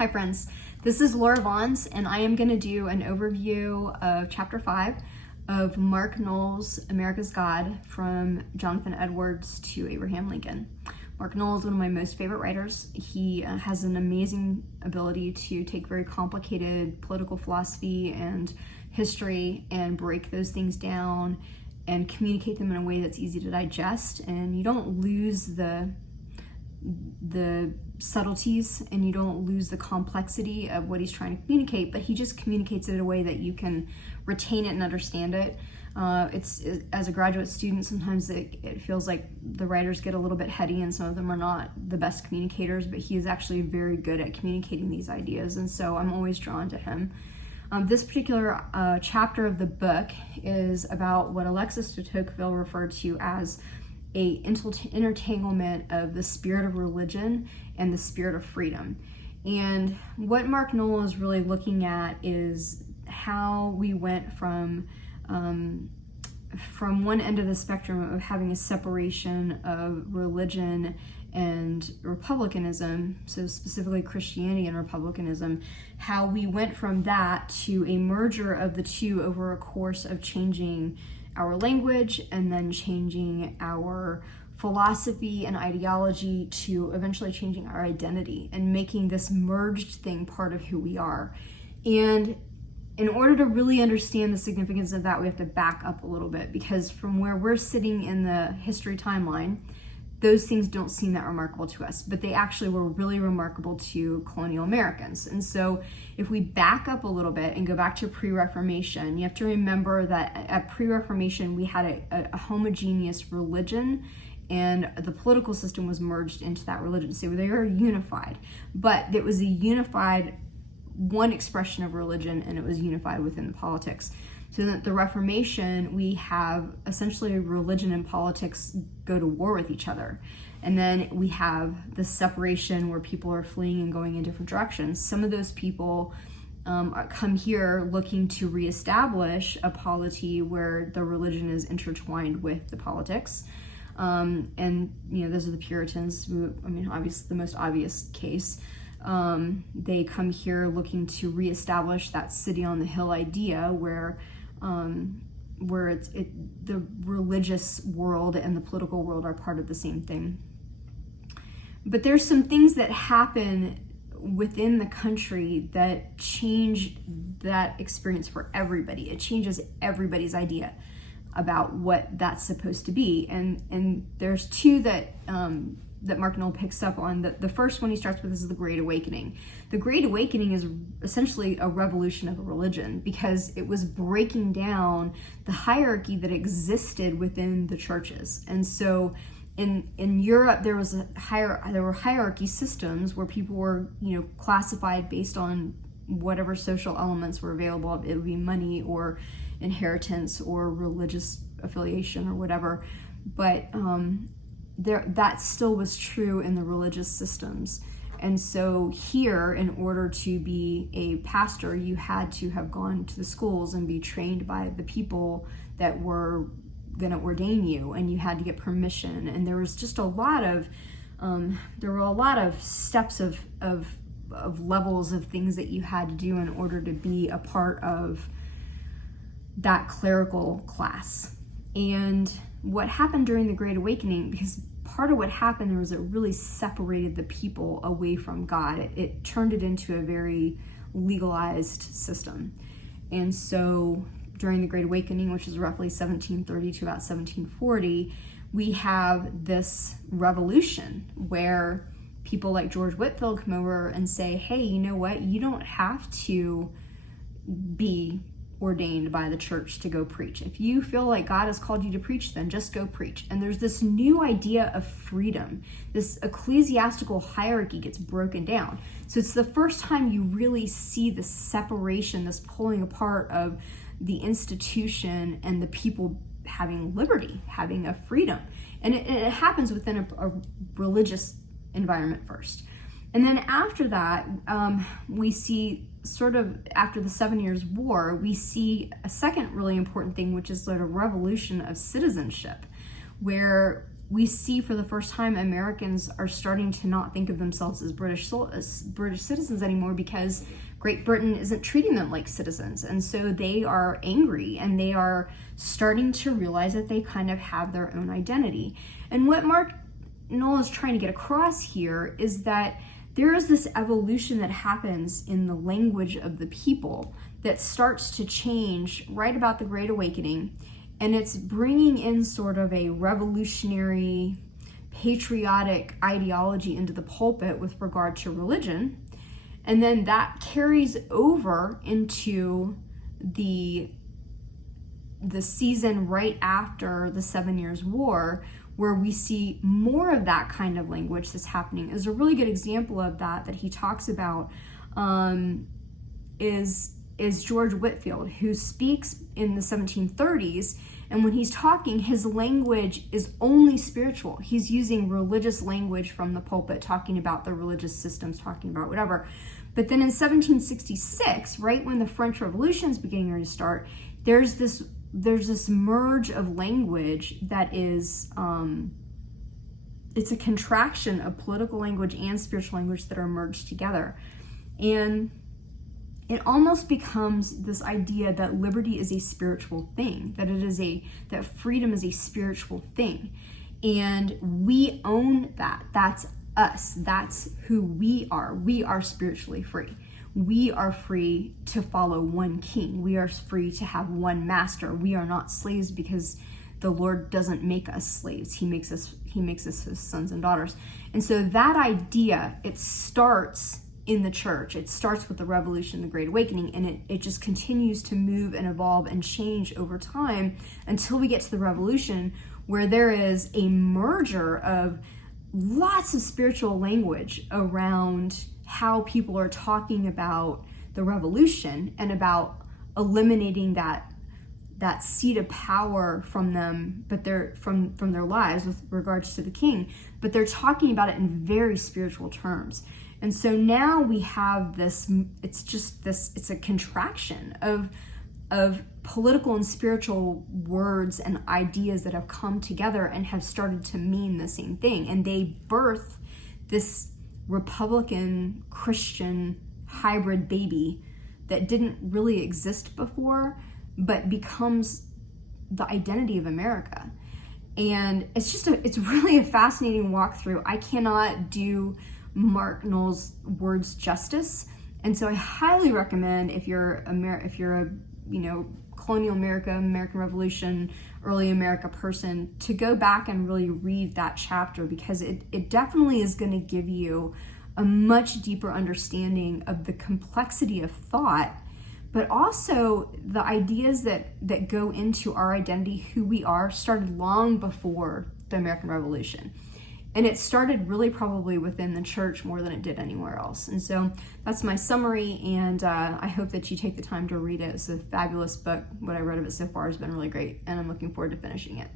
Hi friends, this is Laura Vaughns and I am going to do an overview of chapter 5 of Mark Noll's America's God from Jonathan Edwards to Abraham Lincoln. Mark Noll is one of my most favorite writers. He has an amazing ability to take very complicated political philosophy and history and break those things down and communicate them in a way that's easy to digest, and you don't lose the subtleties and you don't lose the complexity of what he's trying to communicate, but he just communicates it in a way that you can retain it and understand it. As a graduate student, sometimes it feels like the writers get a little bit heady and some of them are not the best communicators, but he is actually very good at communicating these ideas, and so I'm always drawn to him. This particular chapter of the book is about what Alexis de Tocqueville referred to as a intertanglement of the spirit of religion and the spirit of freedom. And what Mark Noll is really looking at is how we went from one end of the spectrum of having a separation of religion and republicanism, so specifically Christianity and republicanism, how we went from that to a merger of the two over a course of changing our language and then changing our philosophy and ideology to eventually changing our identity and making this merged thing part of who we are. And in order to really understand the significance of that, we have to back up a little bit, because from where we're sitting in the history timeline, those things don't seem that remarkable to us, but they actually were really remarkable to colonial Americans. And so if we back up a little bit and go back to pre-Reformation, you have to remember that at pre-Reformation, we had a homogeneous religion, and the political system was merged into that religion. So they were unified, but it was a unified one expression of religion, and it was unified within the politics. So that the Reformation, we have essentially religion and politics go to war with each other. And then we have the separation where people are fleeing and going in different directions. Some of those people come here looking to reestablish a polity where the religion is intertwined with the politics. And, those are the Puritans, who, obviously the most obvious case. They come here looking to reestablish that city on the hill idea where the religious world and the political world are part of the same thing. But there's some things that happen within the country that change that experience for everybody. It changes everybody's idea about what that's supposed to be. And there's two that Mark Noll picks up on. The first one he starts with is the Great Awakening. The Great Awakening is essentially a revolution of a religion, because it was breaking down the hierarchy that existed within the churches. And so in Europe, there were hierarchy systems where people were classified based on whatever social elements were available. It would be money or inheritance or religious affiliation or whatever. But that still was true in the religious systems. And so here, in order to be a pastor, you had to have gone to the schools and be trained by the people that were going to ordain you, and you had to get permission. And there was just a lot of steps of levels of things that you had to do in order to be a part of that clerical class. And what happened during the Great Awakening, because part of what happened was it really separated the people away from God. It turned it into a very legalized system. And so during the Great Awakening, which is roughly 1730 to about 1740, we have this revolution where people like George Whitefield come over and say, hey, you know what? You don't have to be ordained by the church to go preach. If you feel like God has called you to preach, then just go preach. And there's this new idea of freedom. This ecclesiastical hierarchy gets broken down. So it's the first time you really see the separation, this pulling apart of the institution and the people having liberty, having a freedom. And it happens within a religious environment first. And then after that, we see sort of after the 7 Years' War, we see a second really important thing, which is sort of revolution of citizenship, where we see for the first time Americans are starting to not think of themselves as British citizens anymore, because Great Britain isn't treating them like citizens. And so they are angry, and they are starting to realize that they kind of have their own identity. And what Mark Noll is trying to get across here is that there is this evolution that happens in the language of the people that starts to change right about the Great Awakening. And it's bringing in sort of a revolutionary, patriotic ideology into the pulpit with regard to religion. And then that carries over into the season right after the 7 Years' War, where we see more of that kind of language that's happening. Is a really good example of that he talks about is George Whitefield, who speaks in the 1730s, and when he's talking, his language is only spiritual. He's using religious language from the pulpit, talking about the religious systems, talking about whatever. But then in 1766, right when the French Revolution is beginning to start, there's this merge of language that is it's a contraction of political language and spiritual language that are merged together. And it almost becomes this idea that liberty is a spiritual thing, that freedom is a spiritual thing. And we own that. That's us. That's who we are. We are spiritually free. We are free to follow one king. We are free to have one master. We are not slaves, because the Lord doesn't make us slaves. He makes us his sons and daughters. And so that idea, it starts in the church. It starts with the Revolution, the Great Awakening, and it just continues to move and evolve and change over time until we get to the Revolution, where there is a merger of lots of spiritual language around how people are talking about the revolution and about eliminating that seat of power from them, but they're from their lives with regards to the king, but they're talking about it in very spiritual terms. And so now we have this, it's a contraction of political and spiritual words and ideas that have come together and have started to mean the same thing. And they birth this Republican Christian hybrid baby that didn't really exist before, but becomes the identity of America. And it's really a fascinating walkthrough. I cannot do Mark Noll's words justice, and so I highly recommend, if you're a colonial America, American Revolution, early America person, to go back and really read that chapter, because it definitely is going to give you a much deeper understanding of the complexity of thought, but also the ideas that go into our identity, who we are, started long before the American Revolution. And it started really probably within the church more than it did anywhere else. And so that's my summary, and I hope that you take the time to read it. It's a fabulous book. What I read of it so far has been really great, and I'm looking forward to finishing it.